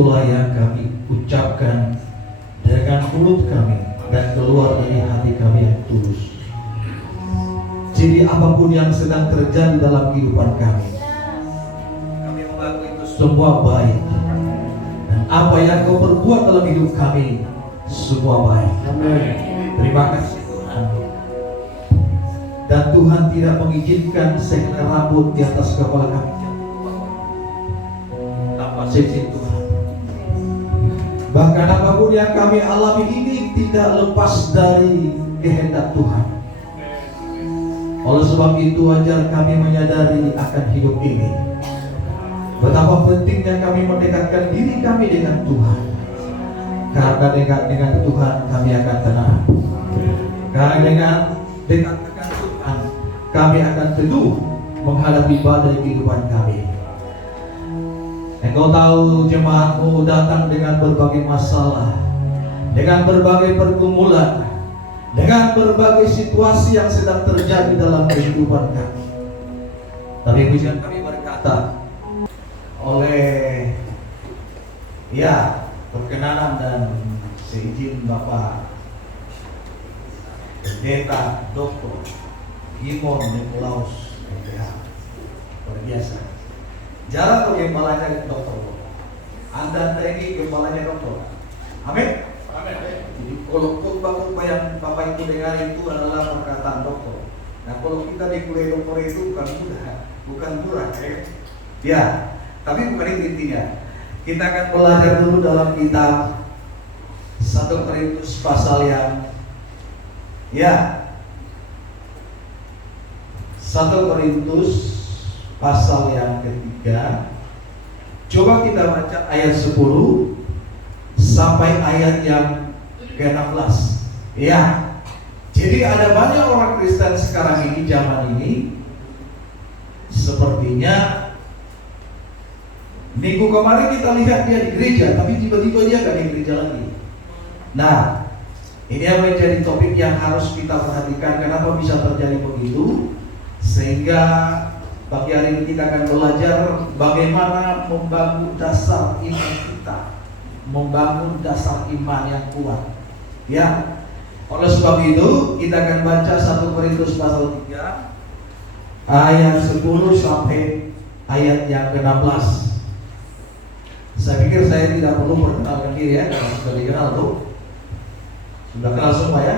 itulah yang kami ucapkan dengan mulut kami dan keluar dari hati kami yang tulus. Jadi apapun yang sedang terjadi dalam kehidupan kami mengaku itu semua baik. Dan apa yang Kau perbuat dalam hidup kami semua baik. Amin. Terima kasih Tuhan. Dan Tuhan tidak mengizinkan sehelai rambut di atas kepala kami tanpa izin Tuhan. Bahkan apapun yang kami alami ini tidak lepas dari kehendak Tuhan. Oleh sebab itu ajar kami menyadari akan hidup ini, betapa pentingnya kami mendekatkan diri kami dengan Tuhan. Karena dekat dengan Tuhan kami akan tenang. Karena dengan dekat dengan Tuhan kami akan teduh menghadapi badai kehidupan kami. Engkau tahu jemaatmu datang dengan berbagai masalah, dengan berbagai pergumulan, dengan berbagai situasi yang sedang terjadi dalam kehidupan kami. Tapi pujian kami berkata, oleh perkenanan dan seizin Bapak Pendeta Dr. Imon Nikolaus MPH, luar biasa. Jarang kok gembalanya dokter. Anda ini gembalanya dokter. Amin. Jadi kalau khotbah yang Bapak itu dengar itu adalah perkataan dokter. Nah kalau kita di kuliah dokter itu bukan murah ya. Tapi bukan itu intinya. Kita akan belajar dulu dalam kitab 1 Korintus pasal yang 1 Korintus pasal yang ketiga. Coba kita baca ayat 10 sampai ayat yang ke-16. Ya. Jadi ada banyak orang Kristen sekarang ini, zaman ini, sepertinya minggu kemarin kita lihat dia di gereja, tapi tiba-tiba dia gak di gereja lagi. Nah, ini yang menjadi topik yang harus kita perhatikan. Kenapa bisa terjadi begitu? Sehingga pagi hari ini kita akan belajar bagaimana membangun dasar iman kita, membangun dasar iman yang kuat. Ya, oleh sebab itu kita akan baca 1 Korintus pasal 3 ayat 10 sampai ayat yang ke-16. Saya pikir saya tidak perlu perkenalkan diri ya, karena sudah dikenal tuh. Sudah kenal semua ya?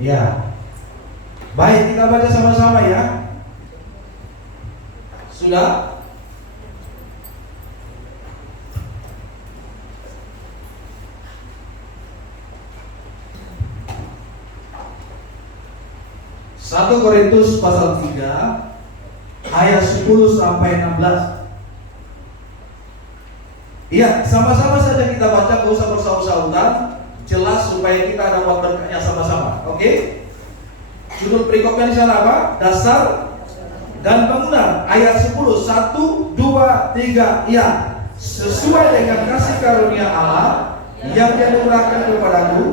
Ya. Baik, kita baca sama-sama ya. Sudah? Satu Korintus pasal 3 ayat 10 sampai 16. Iya, sama-sama saja kita baca, gak usah bersaut-sautan, jelas supaya kita dapat berkahnya sama-sama. Oke? Judul perikopnya di sana apa? Dasar dan bangunan. Ayat 10, 1, 2, 3. Iya, sesuai dengan kasih karunia Allah yang Dia curahkan kepadaku,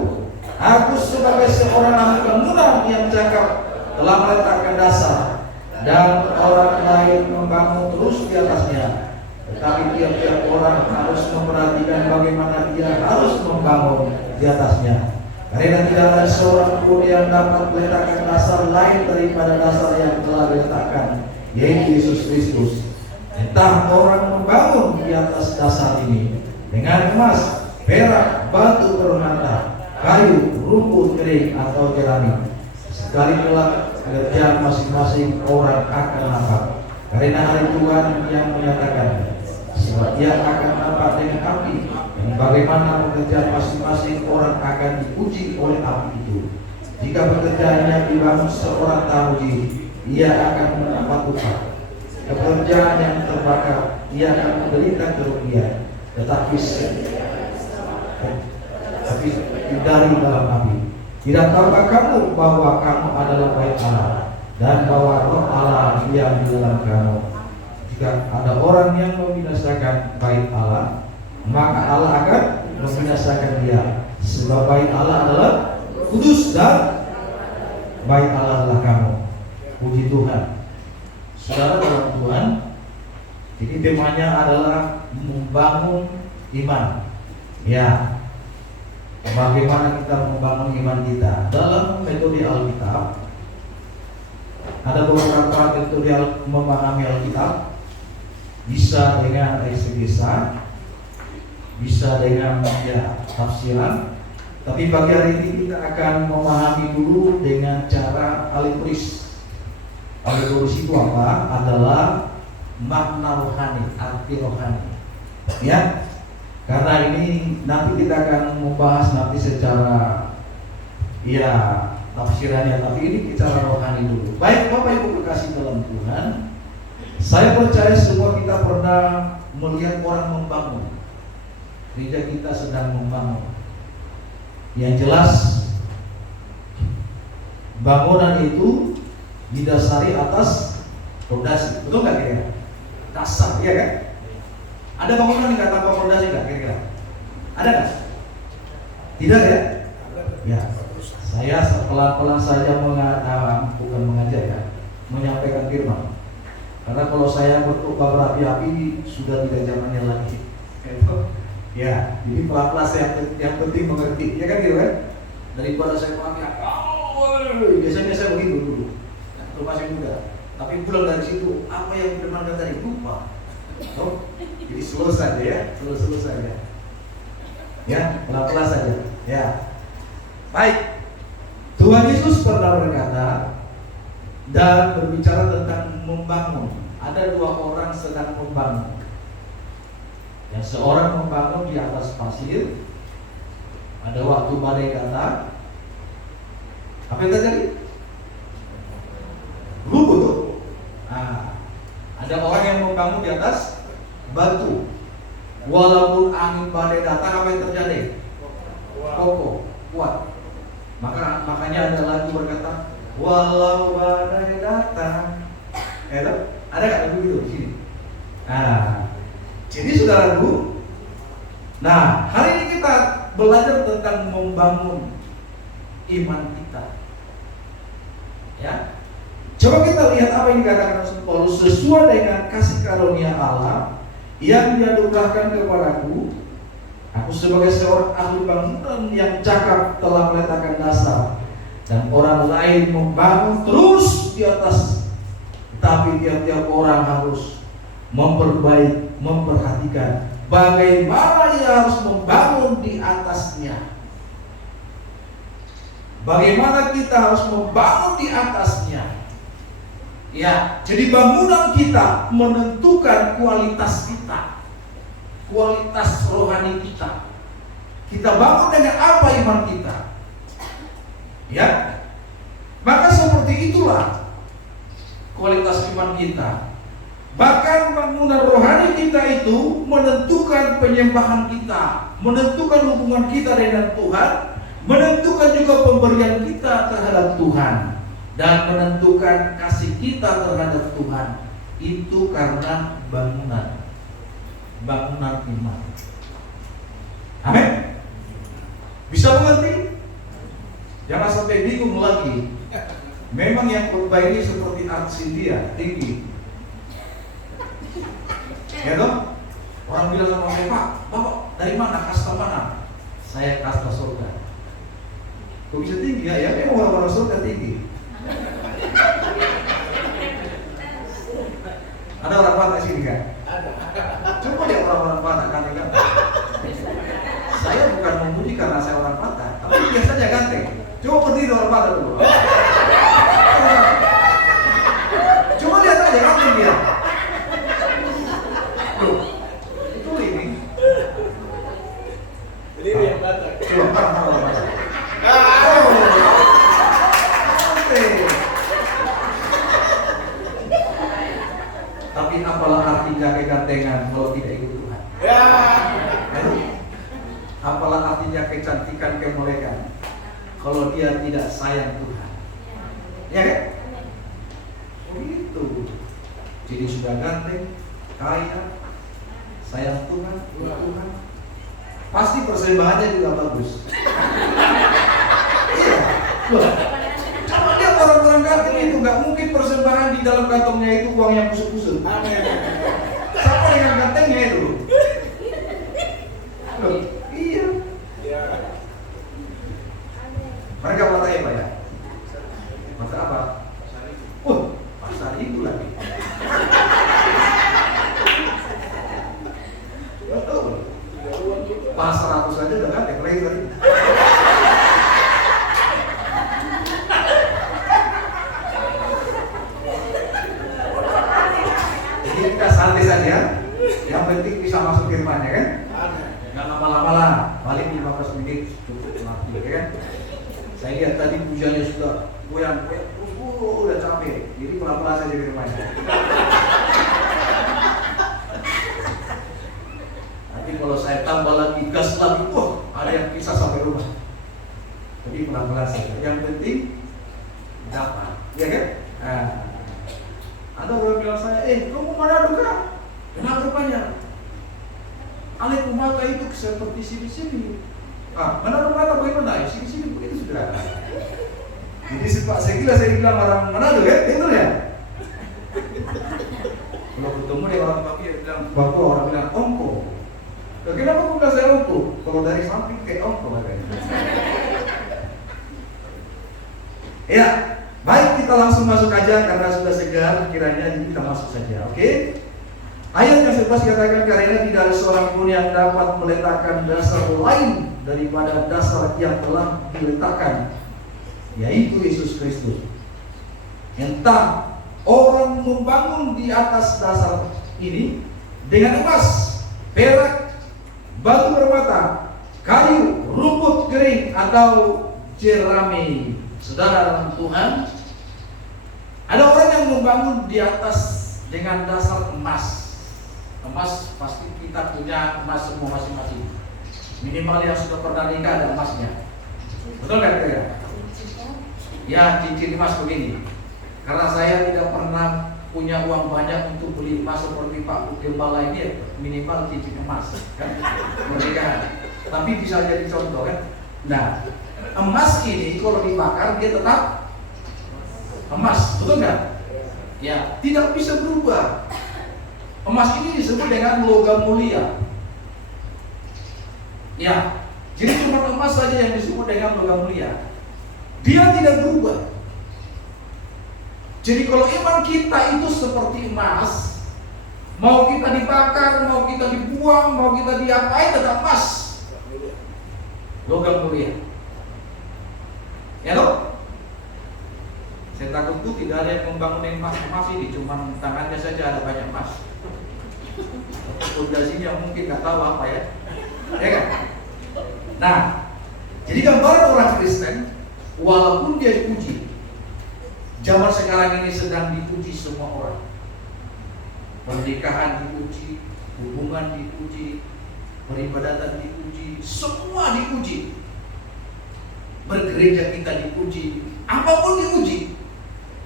aku sebagai seorang ahli bangunan yang cakap telah meletakkan dasar, dan orang lain membangun terus di atasnya. Tetapi tiap-tiap orang harus memperhatikan bagaimana dia harus membangun di atasnya. Karena tidak ada seorang pun yang dapat meletakkan dasar lain daripada dasar yang telah diletakkan, yaitu Yesus Kristus. Entah orang membangun di atas dasar ini dengan emas, perak, batu permata, kayu, rumput kering atau jerami, sekali kelak pekerjaan masing-masing orang akan nampak. Karena hari Tuhan yang menyatakan, sebab Dia akan nampak dengan api, dan bagaimana pekerjaan masing-masing orang akan diuji oleh api itu. Jika pekerjaannya dibangun seorang tamuji, ia akan mendapat upah. Pekerjaan yang terbakar, ia akan menderita kerugian, tetapi dari dalam api. Tidak tahukah kamu bahwa kamu adalah bait Allah, dan bahwa Roh Allah diam di dalam kamu? Jika ada orang yang membinasakan bait Allah, maka Allah akan membinasakan dia. Sebab bait Allah adalah kudus dan bait Allah adalah kamu. Puji Tuhan. Saudara dalam Tuhan, Jadi temanya adalah membangun iman. Ya, bagaimana kita membangun iman kita dalam metode Alkitab. Ada beberapa metode memahami Alkitab. Bisa dengan eksegesa, bisa dengan tafsiran. Tapi pagi hari ini kita akan memahami dulu dengan cara alegoris. Alegoris itu apa? Adalah makna rohani, arti rohani. Ya, karena ini nanti kita akan membahas nanti secara tafsirannya, tapi ini bicara rohani dulu. Baik Bapak Ibu kekasih dalam Tuhan, saya percaya semua kita pernah melihat orang membangun. Gereja kita sedang membangun. Yang jelas bangunan itu didasari atas fondasi, betul nggak kira-kira? Dasar, ya kan? Ada bangunan yang nggak tanpa fondasi nggak kira-kira? Ada nggak? Tidak ya? Ya, saya pelan-pelan saja bukan mengajar ya, menyampaikan firman. Karena kalau saya bertukar berapi-api sudah tidak zamannya lagi. Ya, jadi pelan-pelan yang penting mengerti, ya kan gitu kan? Daripada saya pakai, biasanya saya begitu dulu, masih muda. Tapi pulang dari situ, apa yang firman tadi lupa. Jadi slow saja ya, slow saja. Ya, pelan-pelan saja. Ya, baik. Tuhan Yesus pernah berkata dan berbicara tentang membangun. Ada dua orang sedang membangun. Yang seorang membangun di atas pasir. Pada waktu badai datang, apa yang terjadi? Rubuh tuh. Ada orang yang membangun di atas batu. Walaupun angin badai datang, apa yang terjadi? Kokoh, kuat. Makanya ada lagu berkata, walau badai datang. Ada nggak lagu itu di sini? Jadi saudaraku, hari ini kita belajar tentang membangun iman kita. Ya, coba kita lihat apa yang dikatakan Rasul Paulus. Sesuai dengan kasih karunia Allah yang dianugerahkan kepadaku, aku sebagai seorang ahli bangunan yang cakap telah meletakkan dasar, dan orang lain membangun terus di atas. Tapi tiap-tiap orang harus memperhatikan bagaimana ia harus membangun di atasnya. Bagaimana kita harus membangun di atasnya. Ya, jadi bangunan kita menentukan kualitas kita, kualitas rohani kita. Kita bangun dengan apa iman kita. Ya, maka seperti itulah kualitas iman kita. Bahkan bangunan rohani kita itu menentukan penyembahan kita, menentukan hubungan kita dengan Tuhan, menentukan juga pemberian kita terhadap Tuhan, dan menentukan kasih kita terhadap Tuhan. Itu karena bangunan iman. Amin. Bisa mengerti? Jangan sampai bingung lagi. Memang yang khotbah ini seperti Artsindia, tinggi. Ya dong? Orang bilang sama saya, Pak, Bapak dari mana? Kasta mana? Saya kasta surga. Kok bisa tinggi ya? Ya memang orang-orang surga tinggi. Ada orang Batak sini kan? Ada. Coba lihat orang-orang Batak ganteng-ganteng. Saya bukan memuji karena saya orang Batak, tapi biasanya ganteng. Coba berdiri orang Batak dulu. Coba lihat aja ganteng dia. Loh, itu ini. Jadi yang Batak. Coba orang Batak. Tapi apalah artinya kegantengan kalau tidak ikut Tuhan? Apalah artinya kecantikan, kemolekan kalau dia tidak sayang Tuhan? Ya kan? Begitu. Jadi sudah ganteng, kaya, sayang Tuhan, Tuhan, pasti persembahannya juga bagus. Iya. Coba lihat orang-orang ganteng itu, nggak mungkin persembahan di dalam kantongnya itu uang yang kusut-kusut. sama dengan gantengnya itu. Loh, iya. Mereka mata apa ya? Mata apa? Pasar ibu lagi. Betul. Pasar 100 aja udah ganteng lagi tadi. Jadi kita santai saja. Yang penting bisa masuk firman-nya kan? Jangan lama-lama lah. Paling 15 menit cukup mati kan? Saya lihat tadi pujiannya sudah goyang, udah capek. Jadi pelan-pelan saja firman-nya. Nanti kalau saya tambah lagi gas lagi, ada yang bisa sampai rumah. Jadi pelan-pelan saja. Yang penting dapat, ya kan? Ada orang bilang saya, kamu mana kah? Kenapa rupanya? Alih mata itu seperti sini-sini. Mana mata bagaimana? Sini-sini begitu sudah. Jadi saya bilang orang Manado kan? Betul ya? Kalau ketemu dia orang papi bilang bapak, orang bilang ongko. Kenapa aku bilang saya ongko? Kalau dari samping kayak ongko katanya. Ya, baik kita langsung masuk aja karena sudah segar kiranya kita masuk saja, oke? Ayat yang 11 katakan karena tidak ada seorang pun yang dapat meletakkan dasar lain daripada dasar yang telah diletakkan, yaitu Yesus Kristus. Entah orang membangun di atas dasar ini dengan emas, perak, batu permata, kayu, rumput kering atau jerami. Saudara dalam Tuhan, ada orang yang membangun di atas dengan dasar emas. Emas pasti kita punya emas semua masing-masing. Minimal yang sudah pernah nikah ada emasnya. Betul kan kira? Ya, cincin emas begini. Karena saya tidak pernah punya uang banyak untuk beli emas seperti Pak Gembala ini, minimal cincin emas kan? Pernikahan. Tapi bisa jadi contoh kan? Nah, emas ini kalau dibakar dia tetap emas, betul nggak? Ya, tidak bisa berubah. Emas ini disebut dengan logam mulia. Ya, jadi cuma emas saja yang disebut dengan logam mulia. Dia tidak berubah. Jadi kalau iman kita itu seperti emas, mau kita dibakar, mau kita dibuang, mau kita diapain tetap emas. Logam mulia. Ya loh? Saya takut tuh tidak ada yang membangun emas ini, cuma tangannya saja ada banyak emas. Fondasinya mungkin nggak tahu apa ya kan? Nah, jadi gambaran orang Kristen, walaupun dia dipuji, zaman sekarang ini sedang dipuji semua orang. Pernikahan dipuji, hubungan dipuji, peribadatan dipuji, semua dipuji. Bergereja kita dipuji, apapun dipuji.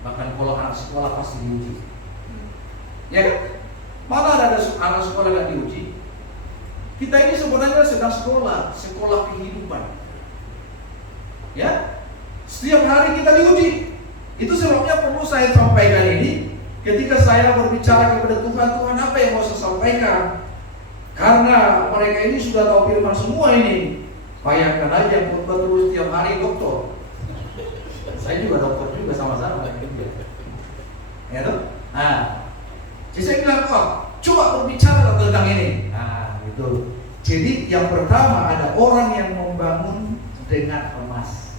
Bahkan kalau anak sekolah pasti diuji. Ya kan? Malah ada anak sekolah yang diuji. Kita ini sebenarnya sedang sekolah kehidupan. Ya, setiap hari kita diuji. Itu sebabnya perlu saya sampaikan ini. Ketika saya berbicara kepada Tuhan, Tuhan apa yang mau saya sampaikan? Karena mereka ini sudah tahu firman semua ini. Bayangkan aja betul setiap hari dokter. Saya juga dokter juga sama-sama. Ya tuh. Nah, jadi saya bilang, coba berbicara tentang ini. Nah, gitu. Jadi yang pertama ada orang yang membangun dengan emas.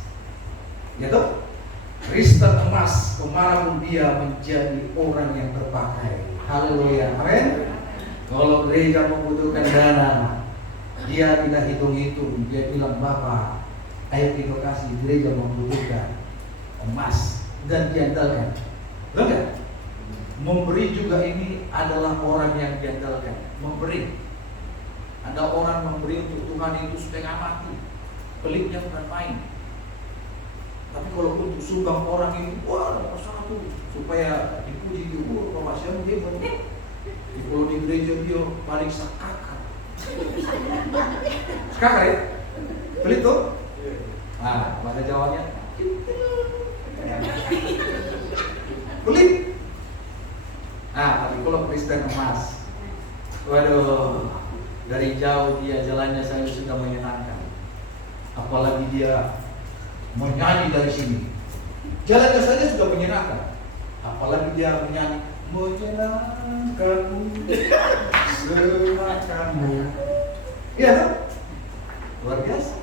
Ya tuh. Kristen emas, kemanapun dia menjadi orang yang terpakai. Haleluya, amin. Kalau gereja membutuhkan dana, dia tidak hitung-hitung. Dia bilang, Bapak, ayo kita kasih, gereja membutuhkan emas dan diandalkan. Betul nggak? Memberi juga ini adalah orang yang diandalkan. Memberi. Ada orang memberi untuk Tuhan itu setengah mati. Pelitnya bukan main. Tapi kalau untuk sumbang orang ini, wah ada masalah tuh. Supaya dipuji dia, Bapak siapa dia benar. Kalau di gereja dia paling sakakar. Sakakar ya? Pelit tuh? Nah, bahasa Jawanya pelit. Nah, tapi kalau Kristen emas, Waduh, dari jauh dia jalannya saya sudah menyenangkan. Apalagi dia menyanyi dari sini. Jalannya saja sudah menyenangkan. Apalagi dia menyanyi menyenangkanmu semakanmu. Iya kan? Luar biasa.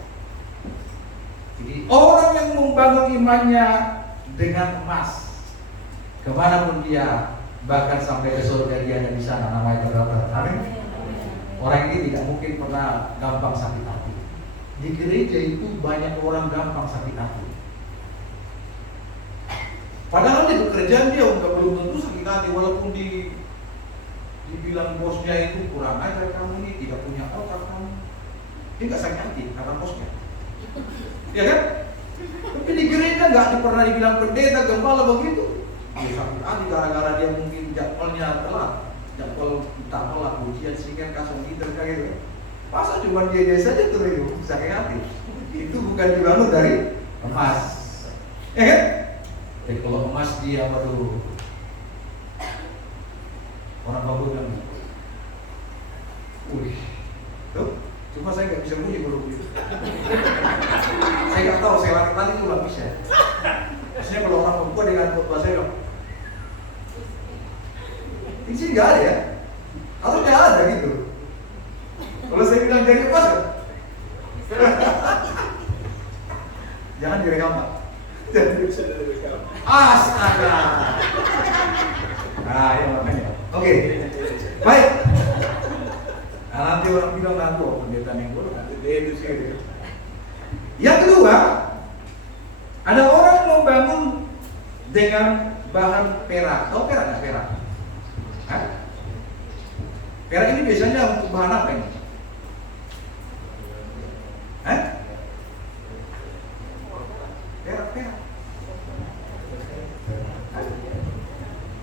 Jadi orang yang membangun imannya dengan emas, kemanapun dia, bahkan sampai ke surga dia ada di sana, namanya terdaftar. Amin. Orang ini tidak mungkin pernah gampang sakit hati. Di gereja itu banyak orang gampang sakit hati. Padahal di pekerjaan dia belum tentu sakit hati, walaupun dibilang bosnya itu kurang ajar kamu ini, tidak punya otak kamu. Dia nggak sakit hati karena bosnya, ya kan? Tapi di gereja nggak pernah dibilang pendeta, gembala begitu. Dia sakit hati gara-gara dia mungkin jadwalnya telat, jadwal tak telat ujian sehingga kasih gitu kayak gitu. Masa cuma dia saja tuh itu sakit hati? Itu bukan dibangun dari emas, ya kan? Tapi kalau emas dia, waduh, orang bagus kan? Tuh, cuma saya nggak bisa bunyi kalau begitu. Saya nggak tahu, saya laki-laki itu nggak bisa. Maksudnya kalau orang perempuan dengan khotbah saya dong, di sini nggak ada ya? Atau nggak ada gitu? Kalau saya bilang jadi emas kan? Jangan direkam Pak. Astaga. Nah, ya makanya. Oke. Baik. Nah, nanti orang bilang aku pendeta yang bodoh. Itu sih. Yang kedua, ada orang membangun dengan bahan perak. Tahu perak nggak perak? Hah? Perak ini biasanya untuk bahan apa ini? Hah? Perak.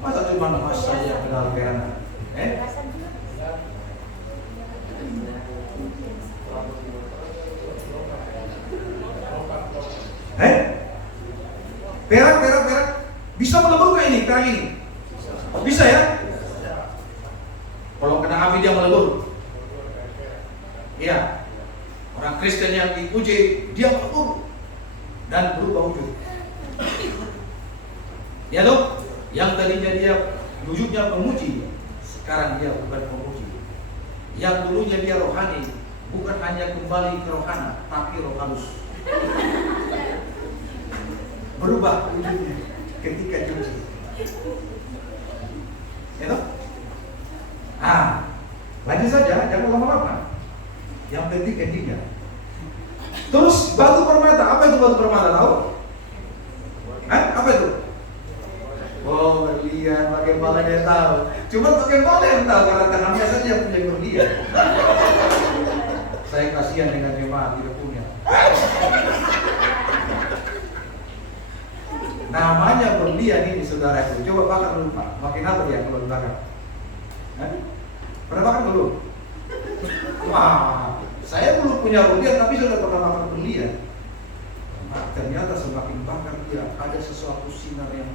Masa cuma emas saja kenal perak? Perak. Bisa melebur nggak ini perak ini? Bisa ya? Kalau kena api dia melebur. Iya. Orang Kristen yang dipuji dia melebur dan berubah wujud. Ya loh, yang tadinya dia wujudnya pemuji, sekarang dia bukan pemuji. Yang dulunya dia rohani, bukan hanya kembali ke rohana, tapi roh halus. Berubah wujudnya ketika cuci. Ya toh? Lanjut saja, jangan lama-lama. Yang penting endingnya. Terus batu permata, apa itu batu permata tahu? Apa itu? Oh, berlian, pakai bala dia tahu. Cuma pakai bala yang tahu, karena tangannya saja yang punya berlian. Saya kasihan dengan jemaat tidak punya. Namanya berlian ini saudara itu. Coba bakar dulu Pak. Makin apa dia kalau dibakar? Pernah bakar dulu? Wah, saya belum punya berlian tapi sudah pernah bakar berlian. Nah, ternyata semakin bakar dia ada sesuatu sinar yang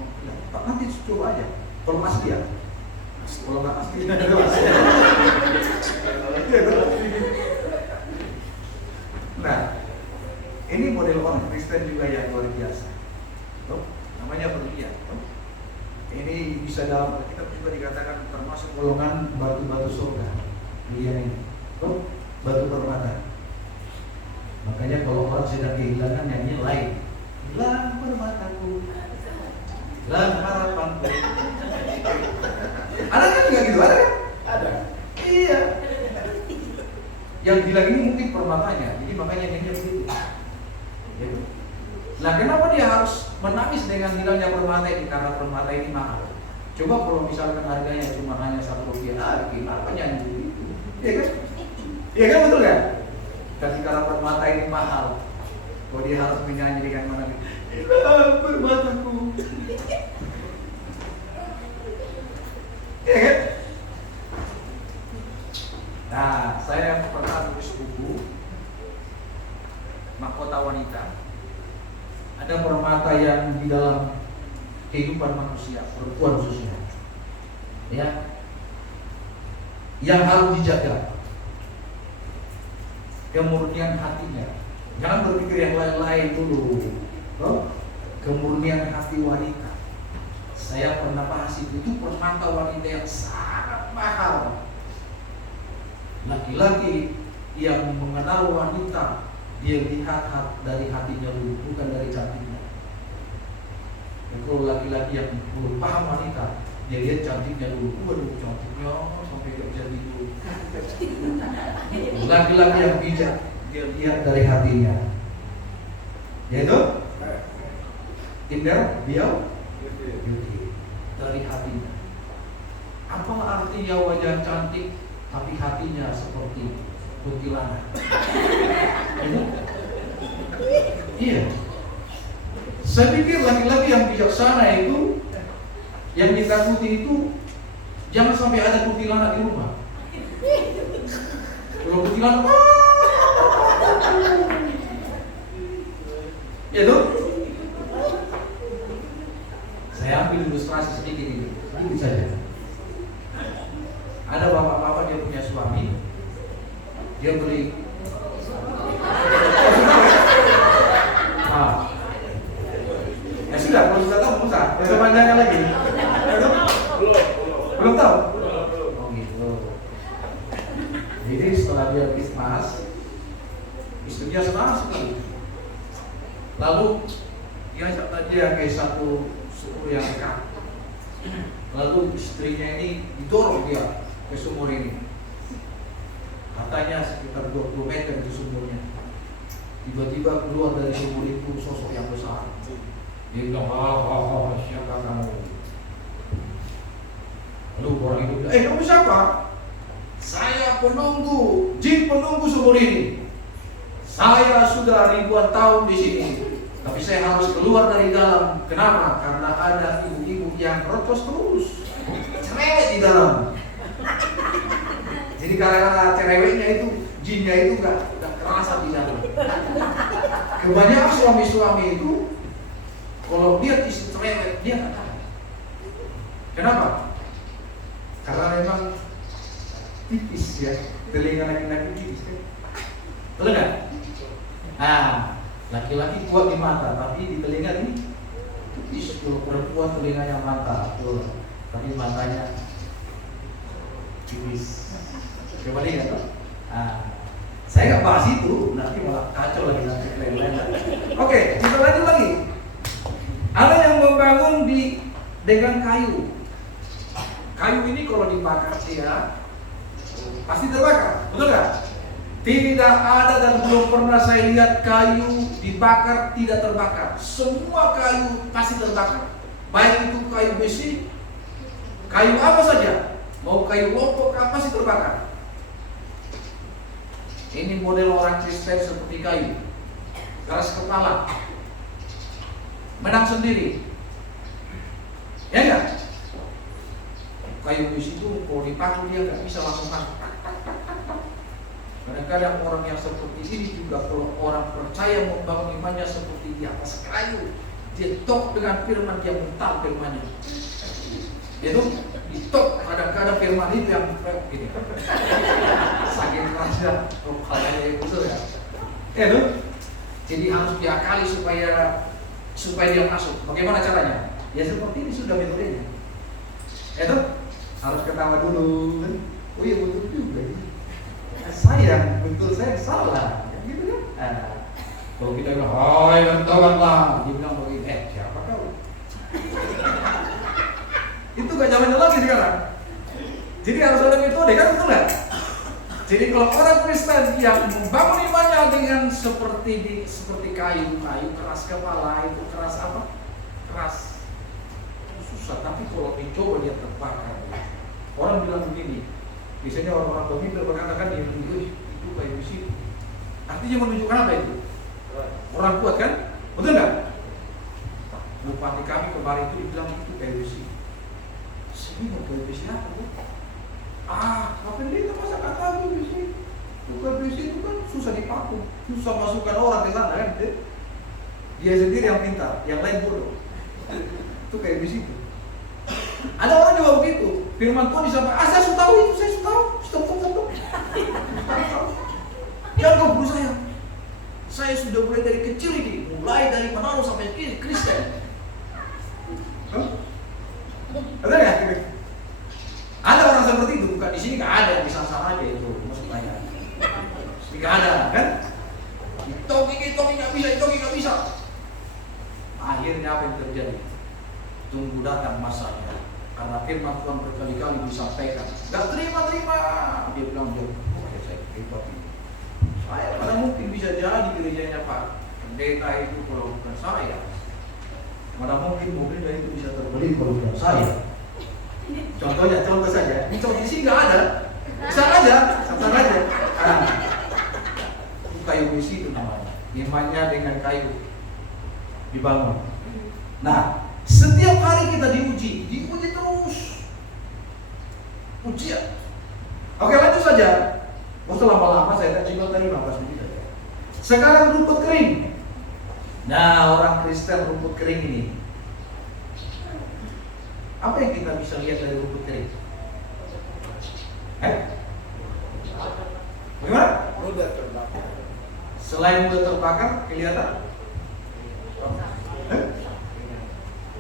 Pak, nanti coba aja. Kalau asli ya. Kalau nggak asli ada asli. Nah, ini model orang Kristen juga yang luar biasa. Namanya berlian. Ini bisa dalam Alkitab juga dikatakan termasuk golongan batu-batu surga. Berlian ini, batu permata. Makanya kalau orang sedang kehilangan nyanyi lain. Hilang permataku, hilang harapanku. Ada kan juga gitu, ada kan? Ada. Iya. Yang bilang ini mungkin permatanya, jadi makanya nyanyi begitu. Gitu. Nah, kenapa dia harus menangis dengan hilangnya permata ini? Karena permata ini mahal. Coba kalau misalkan harganya cuma hanya Rp1, kenapa nyanyi begitu? Iya kan? Iya kan, betul kan? Tapi karena permata ini mahal, kok dia harus menyanyi dengan mana? Hilang permataku. Iya kan? Nah, saya pernah tulis buku Mahkota Wanita. Ada permata yang di dalam kehidupan manusia, perempuan khususnya. Ya. yang harus dijaga. Kemurnian hatinya. Jangan berpikir yang lain-lain dulu. Kemurnian hati wanita. Saya pernah bahas itu permata wanita yang sangat mahal. Laki-laki yang mengenal wanita, dia lihat dari hatinya dulu, bukan dari cantiknya. Dan kalau laki-laki yang belum paham wanita, dia lihat cantiknya dulu. Waduh, cantiknya sampai gak bisa tidur. Laki-laki yang bijak, dia lihat dari hatinya. Yaitu indah, beauty dari hatinya. Apa artinya wajah cantik tapi hatinya seperti kuntilanak? Iya. Saya pikir laki-laki yang bijaksana itu, yang ditakuti itu, jangan sampai ada kuntilanak di rumah. Kalau kuntilanak, ya tuh. Saya ambil ilustrasi sedikit ini saja. Ada bapak-bapak dia punya suami, dia beli. Ya sudah, kalau sudah tahu usah. Coba tanya lagi. Belum tahu? Oh gitu. Jadi setelah dia Christmas, istrinya senang sekali. Lalu dia ajak dia ke satu sumur yang dekat. Lalu istrinya ini didorong dia ke sumur ini. Katanya sekitar 20 meter itu sumurnya. Tiba-tiba keluar dari sumur itu sosok yang besar. Dia bilang, siapa kamu? Lalu orang itu bilang, kamu siapa? Saya penunggu, jin penunggu sumur ini. Saya sudah ribuan tahun di sini, tapi saya harus keluar dari dalam. Kenapa? Karena ada ibu-ibu yang rocos terus, cerewet di dalam. Jadi karena cerewetnya itu, jinnya itu gak kerasa di dalam. Kebanyakan suami-suami itu, kalau dia istri cerewet, dia gak tahu. Kenapa? Karena memang tipis ya, telinga laki-laki tipis kan? Betul gak? Nah, laki-laki kuat di mata, tapi di telinga ini tipis. Kalau perempuan telinganya mata, tapi matanya tipis. Coba lihat tuh. Saya nggak bahas itu, nanti malah kacau lagi nanti lain-lain. Oke, kita lanjut lagi. Ada yang membangun dengan kayu. Kayu ini kalau dibakar dia pasti terbakar, betul nggak? Tidak ada dan belum pernah saya lihat kayu dibakar tidak terbakar. Semua kayu pasti terbakar. Baik itu kayu besi, kayu apa saja, mau kayu lompok apa sih terbakar. Ini model orang Kristen seperti kayu, keras kepala, menang sendiri, ya enggak? Kayu besi itu kalau dipaku dia nggak bisa langsung masuk. Kadang-kadang orang yang seperti ini juga kalau orang percaya membangun imannya seperti di atas kayu, dia tok dengan firman, dia mental firmannya. Dia tuh ditok kadang-kadang firman itu yang gini. Saking kerasnya kepalanya itu ya. Tuh. Jadi harus diakali supaya dia masuk. Bagaimana caranya? Ya seperti ini sudah metodenya. Tuh. Harus ketawa dulu. Oh iya betul juga ini. Sayang, betul saya salah. Gitu kan? Kalau kita bilang, hai lah, dia bilang begini, siapa kau? Itu gak zamannya lagi sekarang. Jadi harus ada metode kan, betul nggak? Jadi kalau orang Kristen yang membangun imannya dengan seperti kayu keras kepala itu keras apa? Keras. Susah. Tapi kalau dicoba dia terbakar. Orang bilang begini. Biasanya orang-orang pemimpin berkatakan itu kayu besi. Artinya menunjukkan apa itu? Orang kuat kan? Betul nggak? Bupati kami kemarin itu dibilang itu kayu besi. Bingung kayu besi apa tuh? Apa itu masa kata kayu besi? Kayu besi itu kan susah dipaku, susah masukkan orang ke sana kan? Dia sendiri yang pintar, yang lain bodoh. Itu kayu besi itu. Ada orang juga begitu. Firman Tuhan disampaikan, saya sudah tahu itu, saya sudah tahu Jangan kau bunuh saya. Saya sudah mulai dari kecil ini, mulai dari Manado sampai Kristen. Ada nggak? Ada orang seperti itu, bukan di sini nggak ada, di sana aja itu maksudnya. Nggak ada, kan? Toki nggak bisa. Akhirnya apa yang terjadi? Tunggu datang masanya. Karena firman Tuhan berkali-kali disampaikan, nggak terima. Dia bilang, saya terima. Saya mana mungkin bisa jadi gerejanya Pak Pendeta itu kalau bukan saya. Mana mungkin mobilnya itu bisa terbeli kalau bukan saya. Contoh saja. Ini contoh sih nggak ada. Bisa aja. Kayu besi itu namanya. Imannya dengan kayu dibangun. Nah, setiap hari kita diuji terus. Ujian. Oke, lanjut saja. Waktu lama-lama saya tinggal tadi 15 menit saja. Sekarang rumput kering. Nah, orang Kristen rumput kering ini. Apa yang kita bisa lihat dari rumput kering? Gimana? Mudah terbakar. Selain mudah terbakar, kelihatan?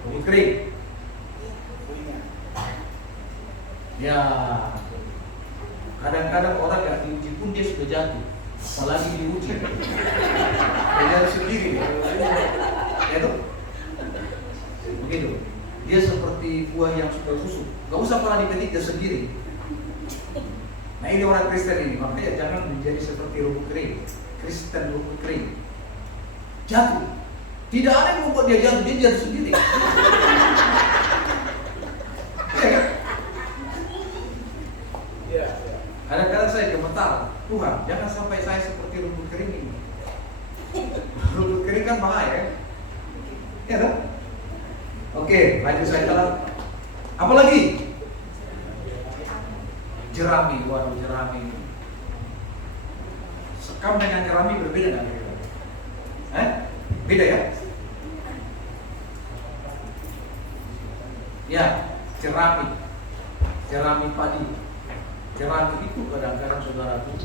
Rumput kering. Ya, kadang-kadang orang gak diuji pun dia sudah jatuh, apalagi diuji. Dia jatuh sendiri, ya tuh. Begitu. Dia seperti buah yang sudah busuk, gak usah pernah dipetik dia sendiri. Nah, ini orang Kristen ini, makanya jangan menjadi seperti rumput kering. Kristen rumput kering, jatuh. Tidak ada yang membuat dia jatuh sendiri. Ya kan? Kadang-kadang saya gemetar, Tuhan, jangan sampai saya seperti rumput kering ini. Rumput kering kan bahaya, ya kan? Oke, lanjut saja. Apa lagi? Jerami, waduh jerami. Sekam dengan jerami berbeda nggak kira-kira? Beda ya? Ya, jerami padi. Jerami itu kadang-kadang saudaraku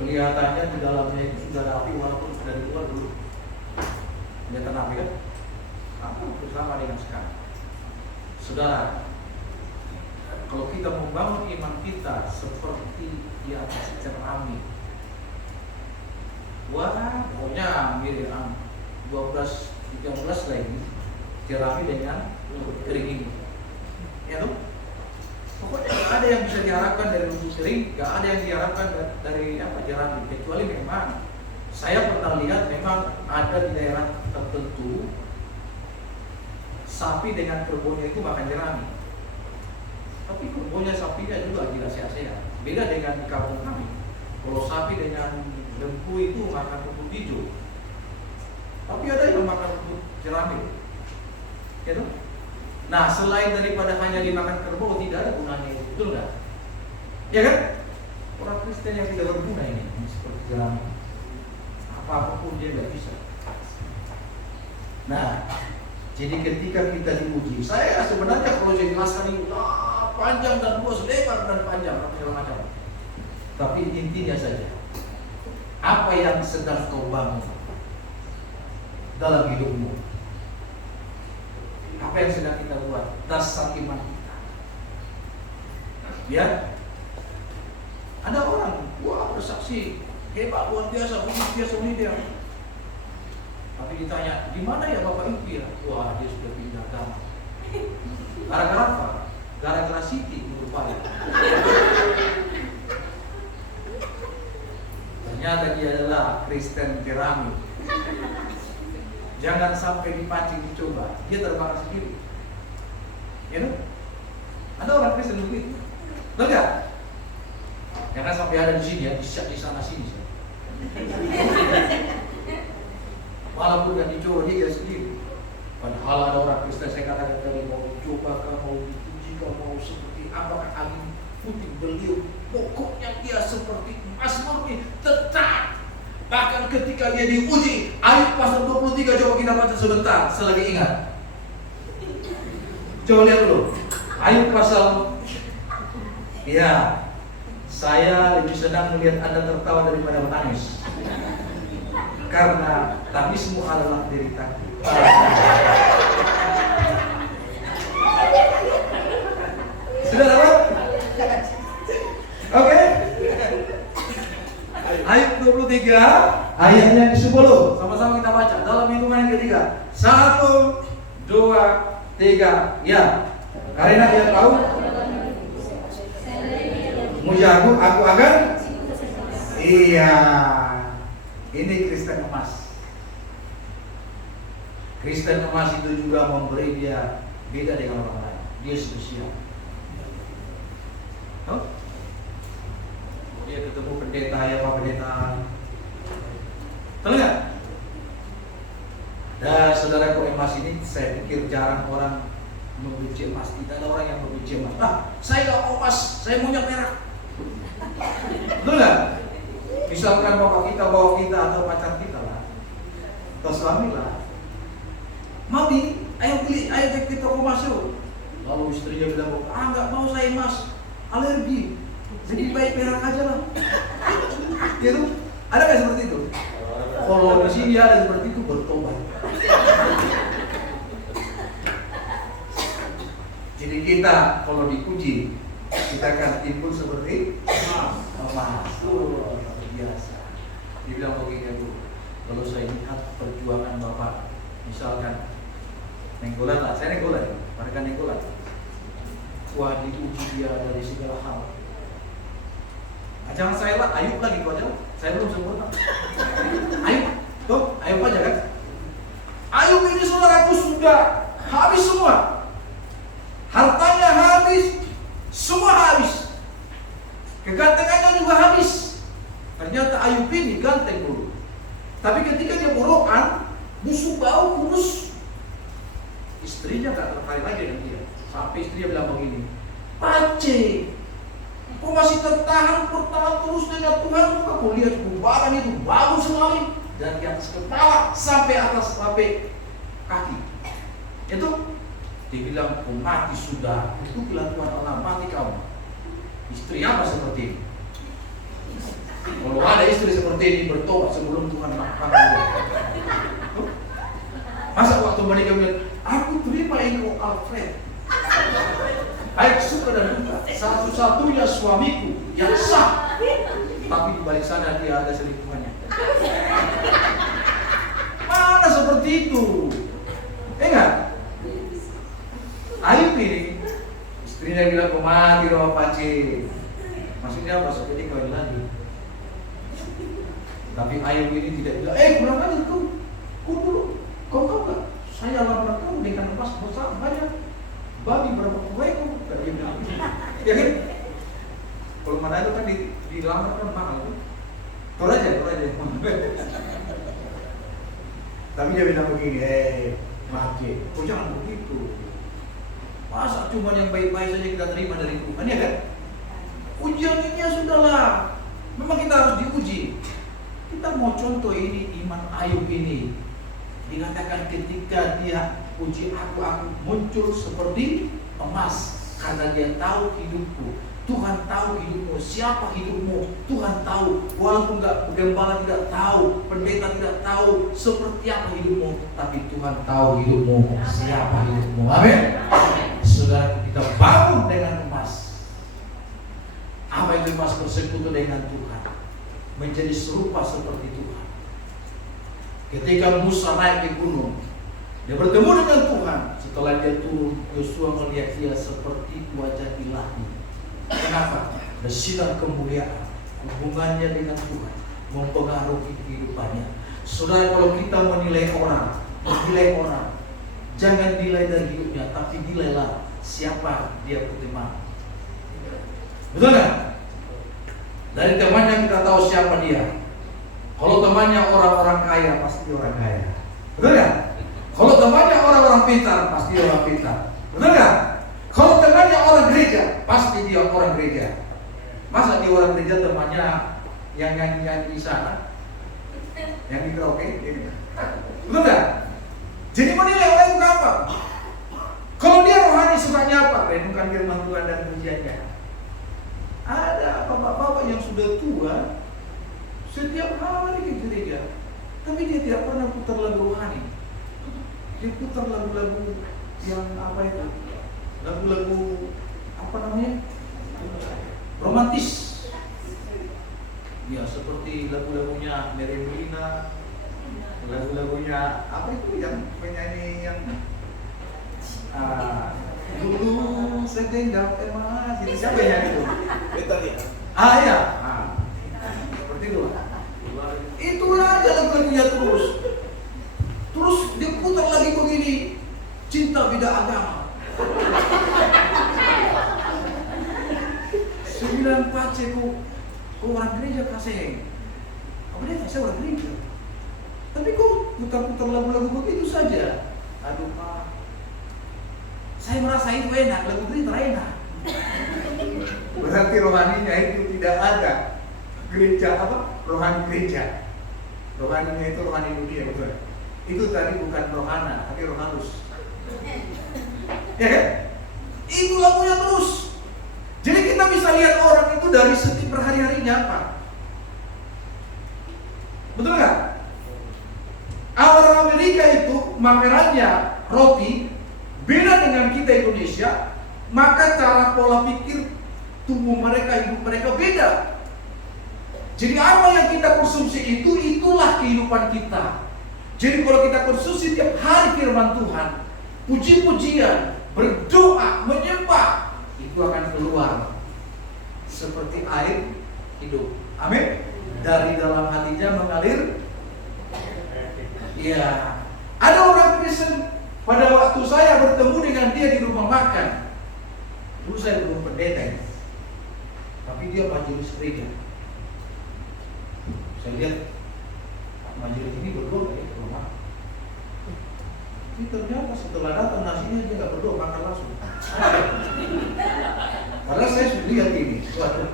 kelihatannya di dalamnya itu sudah rapi walaupun sudah di luar dulu. Dia tenang ya? Apa bersama dengan sekarang? Saudara, kalau kita membangun iman kita seperti di atas jerami, wah, pokoknya mirip 12-13 lagi jerami dengan kering ini, ya tuh. Pokoknya nggak ada yang bisa diharapkan dari rumput kering, nggak ada yang diharapkan dari jerami, kecuali memang saya pernah lihat memang ada di daerah tertentu sapi dengan kerbaunya itu makan jerami. Tapi kerbaunya sapinya juga tidak sehat-sehat. Beda dengan di kampung kami. Kalau sapi dengan lembu itu makan rumput hijau. Tapi ada yang makan rumput jerami. Ya toh? Nah, selain daripada hanya dimakan kerbau, tidak ada gunanya itu, betul nggak? Ya kan? Orang Kristen yang tidak berguna ini seperti jerami. Apapun dia nggak bisa. Nah, jadi ketika kita diuji, saya sebenarnya kalau saya jelaskan ini panjang dan luas, lebar dan panjang, segala macam. Tapi intinya saja, apa yang sedang kau bangun dalam hidupmu? Apa yang sedang kita buat? Dasar iman kita. Ya, ada orang, wah bersaksi hebat, luar biasa, ini dia. Tapi ditanya, di mana ya Bapak Ibu ya? Wah, dia sudah pindah agama. Gara-gara apa? Gara-gara Siti berupaya. Ternyata dia adalah Kristen jerami. Jangan sampai dipancing dicoba, dia terbakar sendiri. Ya kan? Ada orang Kristen begitu. Enggak? Jangan sampai ada di sini ya, di sana sini. Walaupun gak dicoba dia sendiri. Padahal ada orang Kristen, saya katakan tadi, mau dicoba kah, mau diuji kah, mau seperti apakah angin putih beliau, pokoknya dia seperti emas murni, tetap. Bahkan ketika dia diuji, Ayub pasal 23, coba kita baca sebentar, selagi ingat. Coba lihat dulu. Ayub pasal 1 Saya lebih senang melihat Anda tertawa daripada menangis. Karena tangismu adalah deritaku. Sudah dapat? Oke. Ayub 23 ayatnya ke-10. Sama-sama kita baca dalam hitungan yang ketiga. 1, 2, 3. Ya. Karena dia tahu mujaku aku akan. Iya. Ini Kristen emas. Kristen emas itu juga memberi dia beda dengan orang lain. Dia spesial. Oh? Dia ketemu pendeta ya Pak Pendeta. Tahu nggak? Dan saudaraku emas ini saya pikir jarang orang membenci emas. Tidak ada orang yang membenci emas. Saya nggak mau emas, saya maunya perak. Betul nggak? Misalkan bapak kita bawa kita atau pacar kita lah, atau suami lah, mami, ayo beli, ayo cek kita toko emas yuk. Lalu istrinya bilang, nggak mau saya emas, alergi, jadi baik perak aja lah. Gitu, ada nggak seperti itu? Kalau di sini ada seperti itu bertobat. Jadi kita kalau dipuji, kita akan timbul seperti emas. Biasa. Dia bilang begini Bu, kalau saya lihat perjuangan Bapak, misalkan nenggolan lah, saya nenggolan, mereka nenggolan. Wah diuji dia dari segala hal. Jangan saya lah, Ayub lagi kau aja, saya belum sempurna. Ayub, tuh Ayub aja kan. Ayub ini saudaraku sudah habis semua, hartanya habis, semua habis, kegantengannya juga habis. Ternyata Ayub ini ganteng dulu. Tapi ketika dia borokan, busuk bau kurus. Istrinya gak tertarik lagi dengan dia. Sampai istrinya bilang begini, Pace, kau masih tertahan terus dengan Tuhan? Kau lihat kubaran itu bagus sekali. Dari atas kepala sampai atas sampai kaki. Itu dibilang kau mati sudah. Itu bilang Tuhan Allah, mati kamu. Istri apa seperti ini? Kalau ada istri seperti ini bertobat sebelum Tuhan panggil. Masa waktu mereka bilang, aku terima ini kok Alfred. Baik suka dan duka, satu-satunya suamiku yang sah. Tapi di balik sana dia ada selingkuhannya. Mana seperti itu? Enggak? Ayub ini istrinya bilang kau mati roh pace. Maksudnya apa? Seperti kawin lagi. Tapi Ayub ini tidak bilang, kurang aja tuh, kau tahu gak? Saya lamar kamu dengan emas besar banyak, babi berapa ekor? Ya kan? Kalau mana itu kan dilamar kan mahal tuh. Tur aja. Tapi dia bilang begini, Maki, kau jangan begitu. Masa cuma yang baik-baik saja kita terima dari Tuhan, ya kan? Ujian ini ya sudahlah, memang kita harus diuji. Kita mau contoh ini iman Ayub ini. Dikatakan ketika dia uji aku muncul seperti emas. Karena dia tahu hidupku. Tuhan tahu hidupmu. Siapa hidupmu? Tuhan tahu. Walaupun gembala tidak tahu, pendeta tidak tahu seperti apa hidupmu, tapi Tuhan tahu hidupmu. Siapa hidupmu? Amin. Saudara, kita bangun dengan emas. Apa itu emas? Bersekutu dengan Tuhan, menjadi serupa seperti Tuhan. Ketika Musa naik ke gunung, dia bertemu dengan Tuhan. Setelah dia turun, Yosua melihat dia seperti wajah ilahi. Kenapa? Ada sinar kemuliaan. Hubungannya dengan Tuhan mempengaruhi kehidupannya. Saudara, kalau kita menilai orang, jangan nilai dari hidupnya, tapi nilailah siapa dia berteman. Betul nggak? Dari temannya kita tahu siapa dia. Kalau temannya orang-orang kaya, pasti orang kaya. Betul nggak? Kalau temannya orang-orang pintar, pasti orang pintar. Betul nggak? Kalau temannya orang gereja, pasti dia orang gereja. Masa dia orang gereja temannya yang nyanyi di sana, yang di karaoke, betul nggak? Jadi menilai orang itu apa? Kalau dia rohani sukanya apa? Renungkan firman Tuhan dan pujiannya. Ada apa bapak-bapak yang sudah tua setiap hari ke gereja, tapi dia tidak pernah putar lagu rohani. Dia putar lagu-lagu yang apa itu? Lagu-lagu apa namanya? Romantis. Ya, seperti lagu-lagunya Mary Molina, lagu-lagunya apa itu yang penyanyi yang dulu segenggam emas, itu siapa yang nyanyi itu? Betalia. Ya, seperti itu. Itulah aja lagu-lagunya terus dia putar lagi begini, cinta beda agama. 9 pace ku orang gereja kasih. Apa dia saya orang gereja? Tapi kok putar-putar lagu-lagu begitu saja? Aduh Pak, saya merasa itu enak, lagu gereja enak. Berarti rohaninya itu tidak ada. Gereja apa? Rohani gereja. Rohaninya itu rohani dunia, betul. Itu tadi bukan rohana, tapi rohanus. Ya kan? Itu lagunya terus. Jadi kita bisa lihat orang itu dari setiap perhari-harinya apa. Betul nggak? Orang Amerika itu makanannya roti beda dengan kita Indonesia, maka cara pola pikir tubuh mereka, hidup mereka beda. Jadi apa yang kita konsumsi itulah kehidupan kita. Jadi kalau kita konsumsi tiap hari firman Tuhan, puji-pujian, berdoa, menyembah, itu akan keluar seperti air hidup. Amin. Dari dalam hatinya mengalir. Ya, ada orang Kristen pada waktu saya bertemu dengan dia di rumah makan. Dulu saya belum pendeta, tapi dia majelis gereja. Saya lihat majelis ini berdoa ya ke rumah. Tapi ternyata setelah datang nasinya dia nggak berdoa, makan langsung. Karena saya sudah lihat ini, waduh.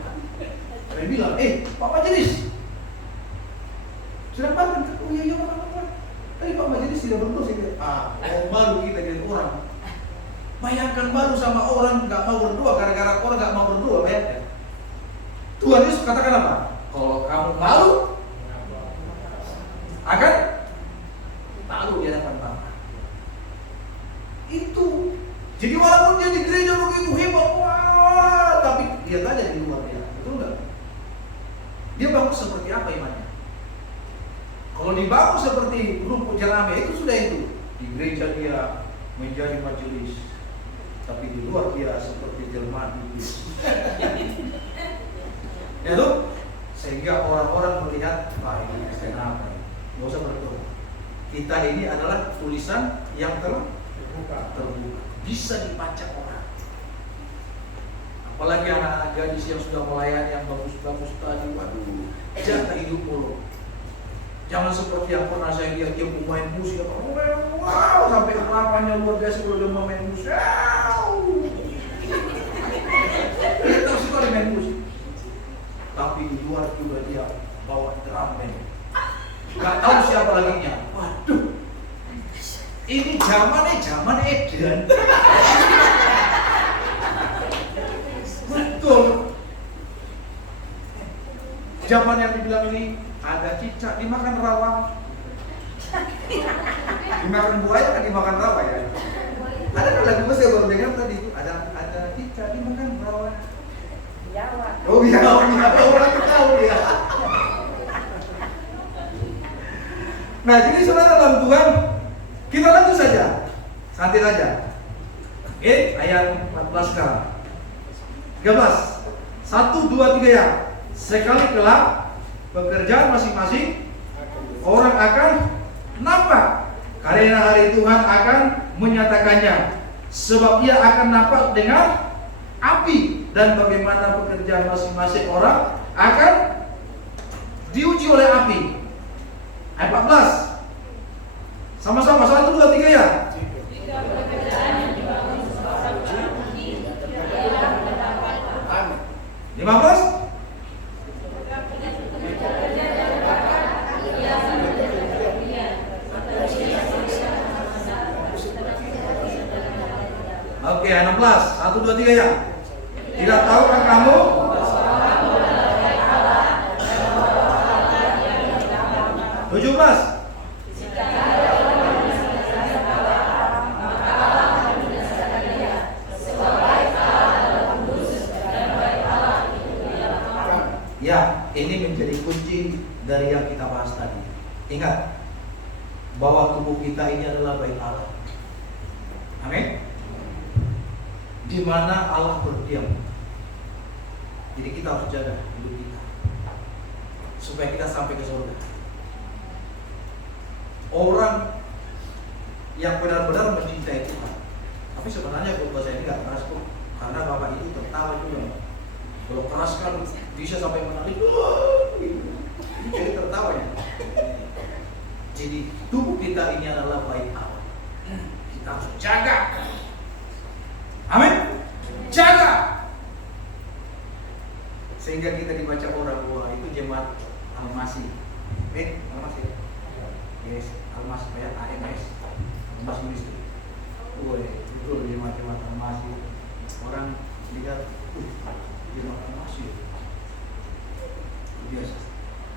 Saya bilang, Pak Majelis, sedang makan? Oh iya makan. Tadi Pak Majelis tidak berdoa. Saya bilang, baru kita jadi orang. Bayangkan baru sama orang nggak mau berdoa, gara-gara orang nggak mau berdoa, bayangkan. Tuhan Yesus katakan apa? Kalau kamu malu, akan malu di hadapan Bapa. Itu. Jadi walaupun dia di gereja begitu hebat, wah, tapi lihat aja di luar dia, betul nggak? Dia bangun seperti apa imannya? Kalau dibangun seperti rumput jerami itu sudah itu. Di gereja dia menjadi majelis, tapi di luar dia seperti jelmaan iblis. Ya tuh, sehingga orang-orang melihat, ini Kristen apa? Nggak usah berdoa. Kita ini adalah tulisan yang terbuka, bisa dibaca orang. Apalagi anak-anak gadis yang sudah melayani yang bagus-bagus tadi, waduh, jaga hidup mulu. Jangan seperti yang pernah saya lihat dia main musik, wow, sampai kelapanya luar biasa kalau dia mau main musik. Dia tahu sekali main musik. Tapi di luar juga dia bawa drum band. Gak tahu siapa laginya. Waduh, ini zaman edan. Betul. Zaman yang dibilang ini ada cicak dimakan rawa. Dimakan buaya kan dimakan rawa ya. Ada kan lagu saya baru dengar tadi itu ada cicak dimakan rawa. Biawa. Oh biawa, orang tahu dia. Nah, jadi saudara dalam Tuhan, kita lanjut saja, santai saja. Oke, ayat 14 sekarang. 13. 1, 2, 3 ya. Sekali kelak pekerjaan masing-masing orang akan nampak, karena hari Tuhan akan menyatakannya. Sebab ia akan nampak dengan api, dan bagaimana pekerjaan masing-masing orang akan diuji oleh api. Ayat 14. Sama-sama 1, 2, 3 ya. 15. Oke, 16. 1, 2, 3 ya. Tidak tahukah kamu 19. Ya, ini menjadi kunci dari yang kita bahas tadi. Ingat bahwa tubuh kita ini adalah bait Allah. Amin. Di mana Allah berdiam. Jadi kita harus jaga hidup kita supaya kita sampai ke surga. Orang yang benar-benar mencintai Tuhan. Tapi sebenarnya buat saya ini nggak keras kok, karena bapak itu tertawa juga. Kalau keras kan bisa sampai menangis. Ini jadi tertawa ya. Jadi tubuh kita ini adalah bait Allah. Kita harus jaga. Amin. Jaga. Sehingga kita dibaca orang, wah itu jemaat Al-Masih. Al-Masih. Yes, Al-Masih ya, AMS. Al-Masih Ministry. Woi, betul jemaat Al-Masih. Orang lihat, jemaat Al-Masih. Biasa.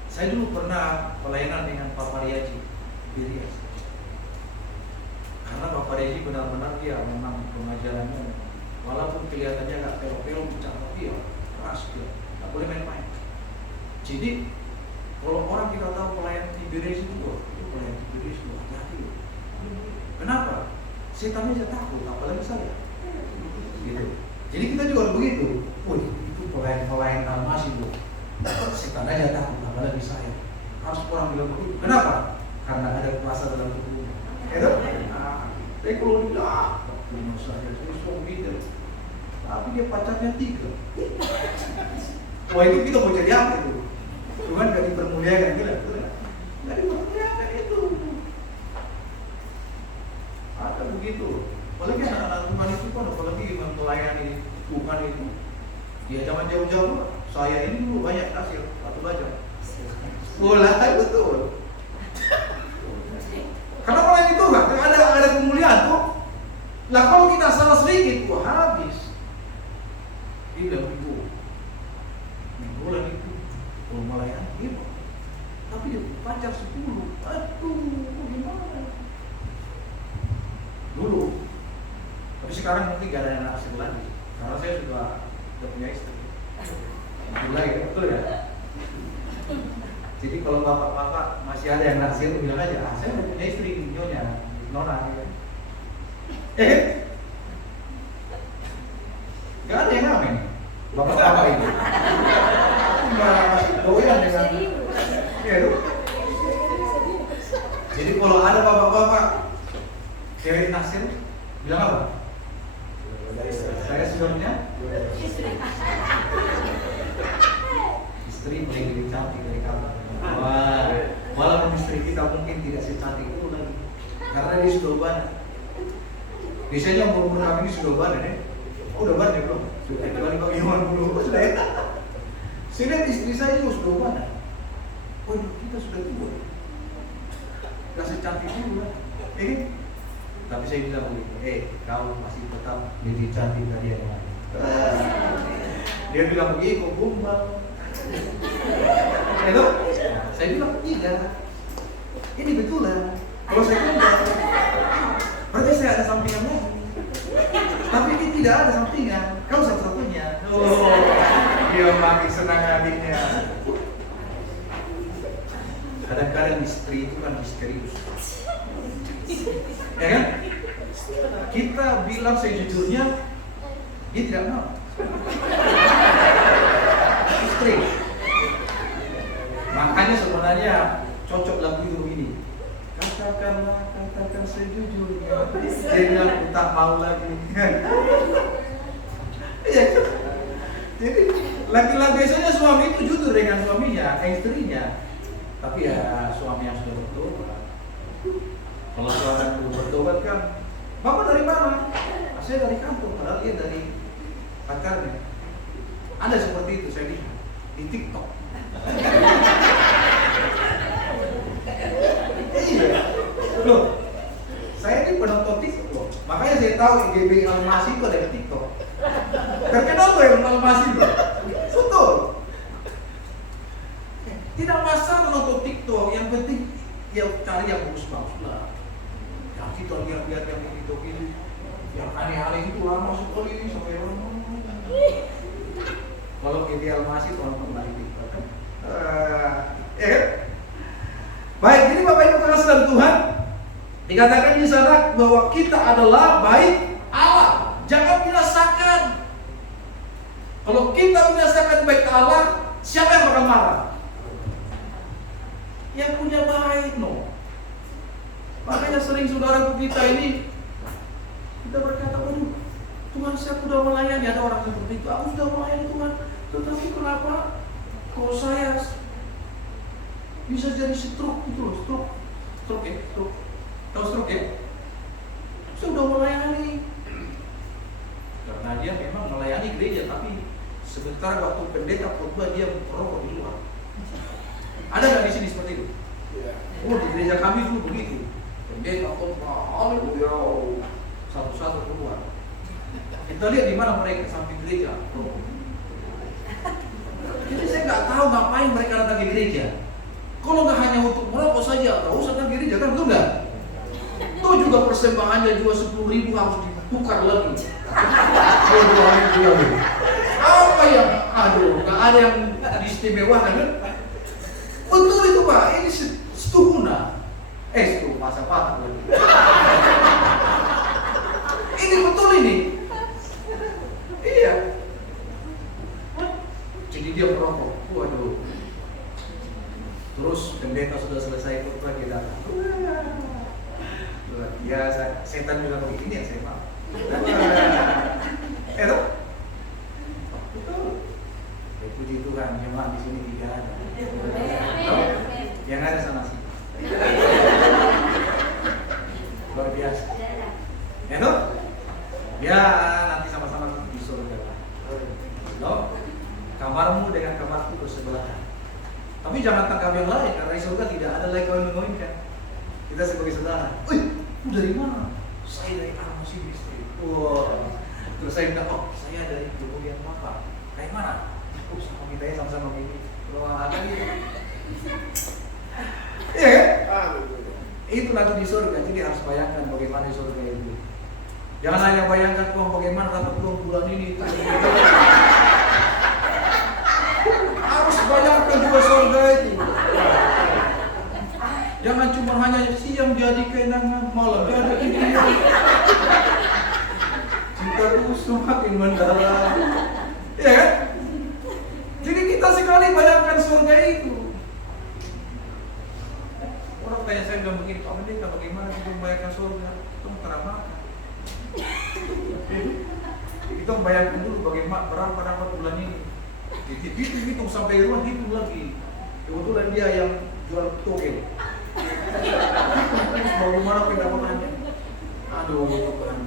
Saya dulu pernah pelayanan dengan Pak Pariaji di Rias. Karena Pak Pariaji benar-benar dia memang pengajarannya, walaupun kelihatannya nggak pelok-pelok, tapi ya keras dia. Nggak boleh main-main. Jadi kalau orang kita tahu pelayan Tiberias itu pelayan Tiberias itu hati-hati. Kenapa? Setannya aja takut, apalagi saya. Gitu. Jadi kita juga harus begitu. Wih, itu pelayan Al-Masih itu. Setan aja takut, apalagi saya. Harus orang bilang begitu. Kenapa? Karena ada kuasa dalam tubuhnya. Itu? Tapi kalau tidak, saya suami dia. Tapi dia pacarnya 3. Wah itu kita mau jadi apa itu? Tuhan gak dipermuliakan, gak dipermuliakan itu. Ada begitu. Apalagi anak-anak Tuhan itu kan, apalagi melayani Tuhan itu. Ya zaman jauh-jauh, saya ini dulu banyak kasih atau belajar. Mulai betul. Karena melayani Tuhan, ada kemuliaan tuh. Nah kalau kita salah sedikit, wah habis. Dia bilang ibu, bulan itu, kalau melayani ibu, tapi dia pacar 10. Aduh, gimana? Dulu, tapi sekarang mungkin gak ada yang naksir lagi, karena saya sudah punya istri. Mulai ya, betul ya? Jadi kalau bapak-bapak masih ada yang naksir, bilang aja, saya udah punya istri, nyonya, nona. Gak ada yang amin. Bapak-bapak ini. Doyan dengan. Ya, jadi kalau ada bapak-bapak cewek naksir, bilang apa? Saya sudah punya istri paling lebih cantik dari kamu. Wah, walaupun istri kita mungkin tidak secantik itu lagi, karena dia sudah banyak. Biasanya umur kami ini sudah banyak ya. Oh udah banyak belum? Sudah kali Pak Iwan dulu sudah ya. Saya lihat istri saya juga sudah banyak. Waduh kita sudah tua. Kasih cantik dulu lah. Tapi saya bilang begitu, kau masih tetap lebih cantik dari yang lain. Dia bilang begitu, kok gombal. Itu, saya bilang tidak. Ini betul lah. Kalau saya gombal, berarti saya ada sampingan lagi. Tapi ini tidak ada sampingan. Kau satu-satunya. Oh, dia makin senang adiknya. Kadang-kadang istri itu kan misterius. Ya kan? Kita bilang sejujurnya, dia tidak mau. Istri. Makanya sebenarnya cocok lagu itu begini. Katakan sejujurnya. Jangan aku tak mau lagi. Iya. Jadi laki-laki biasanya suami itu jujur dengan suaminya, istrinya. Tapi ya suami yang sudah bertobat. Kalau suami yang belum bertobat kan, bapak dari mana? Saya dari kampung, padahal dia dari pacarnya. Ada seperti itu saya lihat di TikTok. Iya, loh. Saya ini penonton TikTok loh. Makanya saya tahu IGB Al-Masih itu ada di TikTok. Terkenal loh yang Al-Masih loh. Betul. Tidak masalah nonton TikTok, yang penting Ya cari yang bagus-bagus lah. Yang kita lihat-lihat yang ini, yang aneh-aneh itu lama sekali sampai lama. Kalau ideal masih tonton lagi. Baik, ini Bapak Ibu kasih Tuhan. Dikatakan di sana bahwa kita adalah baik Allah. Jangan binasakan. Kalau kita binasakan baik Allah, siapa yang bakal marah? Yang punya baik, no. Makanya sering saudara kita ini kita berkata, waduh, Tuhan saya sudah melayani. Ada orang seperti itu, aku sudah melayani Tuhan, tetapi kenapa kalau saya bisa jadi stroke itu loh, stroke ya, stroke. Tahu stroke ya? Saya sudah melayani. Karena dia memang melayani gereja, tapi sebentar waktu pendeta khotbah dia merokok di luar. Ada nggak di sini seperti itu? Oh, di gereja kami dulu begitu. Pendeta khotbah, haleluya, satu-satu keluar. Kita lihat di mana mereka samping gereja. Jadi saya nggak tahu ngapain mereka datang ke gereja. Kalau nggak hanya untuk merokok saja, nggak usah datang ke gereja, kan betul nggak? Itu juga persembahannya juga 10.000 harus ditukar lagi. Apa yang, aduh, nggak ada yang diistimewakan kan? Betul itu Pak, ini setuguna. Itu masa patah lagi. Ini betul ini. Iya. Jadi dia merokok. Waduh. Terus pendeta sudah selesai khotbah dia datang. Luar biasa. Setan juga begini ya saya mau. Itu. Betul. Puji Tuhan, jemaat di sini tidak ada. Yang ada sama sih. Luar biasa. Ya toh? Ya nanti sama-sama di surga. No? Kamarmu dengan kamarku bersebelahan. Tapi jangan tangkap yang lain, karena di surga tidak ada lagi kau mengoinkan. Kita sebagai saudara. Wih, dari mana? Saya dari alam si istri. Wow. Terus saya bilang, oh saya dari kemudian Bapak. Dari mana? Oh sama kita ya sama-sama begini. Wah, ada gitu. Iya kan? Itu nanti di surga, jadi harus bayangkan bagaimana di surga itu. Jangan hanya bayangkan Tuhan bagaimana dapat Tuhan bulan ini. Harus bayangkan juga surga itu. Jangan cuma hanya siang jadi kenangan, malam jadi ini. Cintaku semakin mendalam. Iya kan? Jadi kita sekali bayangkan surga itu. Orang tanya saya bilang begini, Pak Pendeta bagaimana kita membayangkan surga? Itu teramakan. Kita membayangkan dulu bagaimana berapa dapat bulan ini. Hitung sampai rumah, hitung lagi. Kebetulan dia yang jual token. Terus bagaimana pendapatannya? Aduh Tuhan,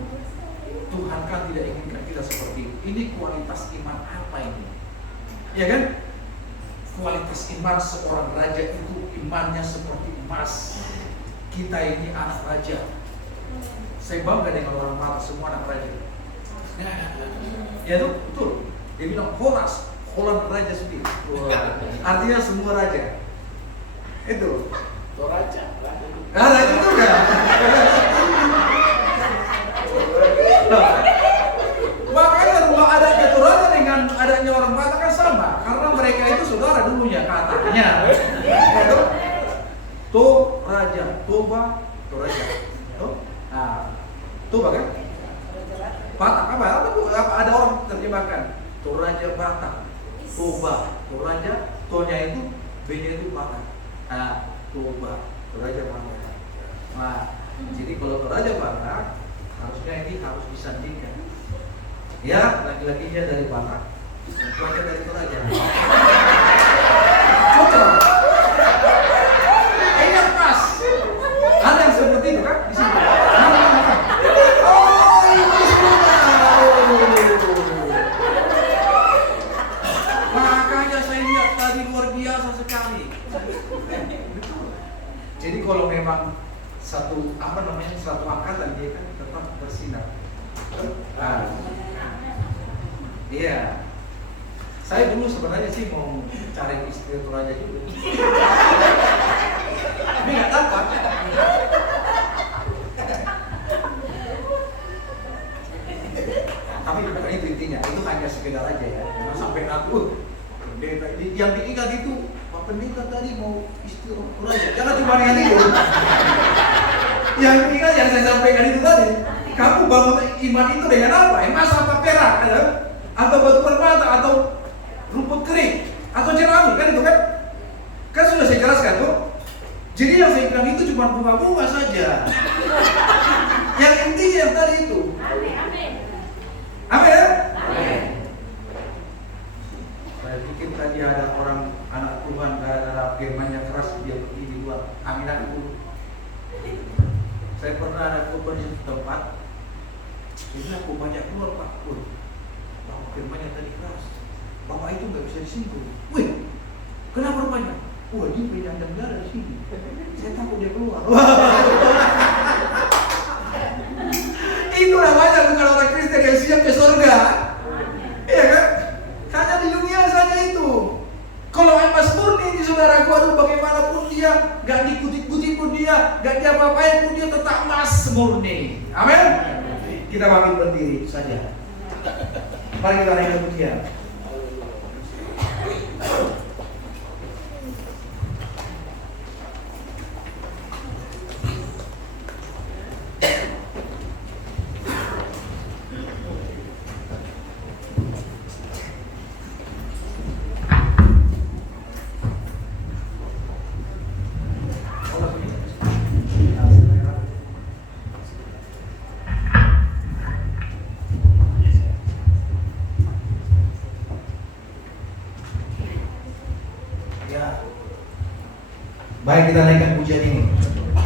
Tuhan kan tidak inginkan kita seperti ini. Ini kualitas iman apa ini? Ya kan? Kualitas iman seorang raja itu imannya seperti emas. Kita ini anak raja. Saya bangga dengan orang Batak, semua anak raja. Ya itu betul. Dia bilang Horas, Holland raja sendiri. Artinya semua raja. Itu. Raja. Raja itu juga. Makanya rumah adat Toraja dengan adanya orang Batak kan sama, karena mereka itu saudara dulunya katanya. Itu Toraja, Toba, Toraja. Nah, Toba kan? Batak apa ada orang terjemahkan Toraja Batak, Toba, Toraja, Tonya itu B-nya itu Batak. Nah, Toba, Toraja Batak. Nah, jadi kalau Toraja Batak harusnya ini harus disandingkan. Ya, laki-lakinya dari Batak, perempuannya dari Toraja. Cocok. Ini pas. Ada yang seperti itu kan di sini. Oh, ini makanya saya lihat tadi luar biasa sekali. Jadi kalau memang satu satu angkatan dia kan tetap bersinar. Iya. Saya dulu sebenarnya sih mau cari istri Toraja juga. Tapi nggak dapat. Tapi bukan itu intinya, itu hanya sekedar aja ya. Jangan sampai aku, yang diingat itu, Pak Pendeta tadi mau istri Toraja. Jangan cuma yang itu. Yang diingat yang saya sampaikan itu tadi. Kamu bangun iman itu dengan apa? Emas apa perak? Atau batu permata? Atau rumput kering? Atau jerami? Kan itu kan? Kan sudah saya jelaskan tuh. Jadi yang saya bilang itu cuma bunga-bunga saja. Yang intinya yang tadi itu. Amin. Amin. Saya pikir tadi ada orang anak Tuhan gara-gara firman-Nya keras dia pergi di luar. Amin itu. Saya pernah ada khotbah di tempat. Jadi aku banyak keluar Pak Pur. Bahwa firman-Nya tadi keras. Bapak itu nggak bisa disinggung. Wih, kenapa rupanya? Wah, dia penyandang darah di sini. Saya takut dia keluar. Itu namanya bukan orang Kristen yang siap ke surga. Iya kan? Hanya di dunia saja itu. Kalau emas murni di saudaraku, aduh bagaimanapun dia, gak dikutip-kutip pun dia, gak diapa-apain pun dia tetap emas murni. Amin. Kita bangkit berdiri saja. Mari kita naik kemudian. Baik, kita naikkan pujian ini. Menjaga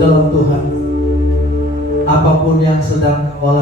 dalam Tuhan. Apapun yang sedang kau